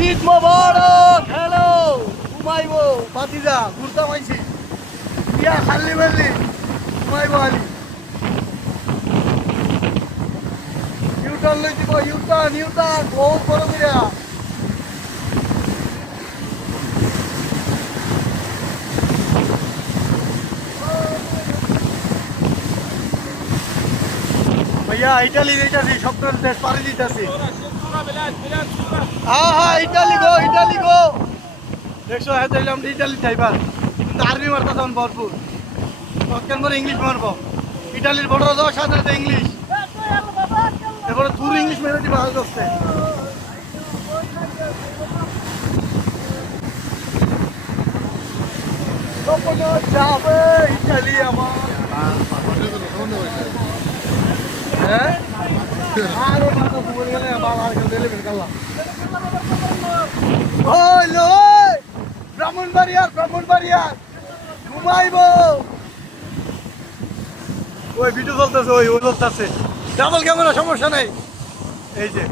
ঈদ মোবারক। Hello ঘুমাইবো ভাতিজা ঘুরতাম আইছি ইয়া খাল্লি মাল্লি ঘুমাইবো আলি ইউটার্ন লই দিব ইউটার্ন বহুত বড় কইরা ভাইয়া ইটালি যাইতাছি সপ্তাহ দেশ পাড়ি দিতেছি হ্যাঁ ইটালি গো দেখছো হ্যাঁ দিলাম ইটালি যাইবার কিন্তু আর্মি মারতা তখন ভরপুর কেন করে ইংলিশ মারবো ইটালির বর্ডার যাওয়ার সাথে সাথে ইংলিশ এরপরে দূর ইংলিশ মেরে দিবে হাল করতে যাবে ইটালি আমার হ্যাঁ আরে মাথা ঘুরে গেলে বাবা আর গেলে বের করলাম ওই ব্রাহ্মণবাড়িয়ার ঘুমাইবো ওই ভিডিও চলতেছে ওই চলতেছে ডাবল ক্যামেরা সমস্যা নেই এই যে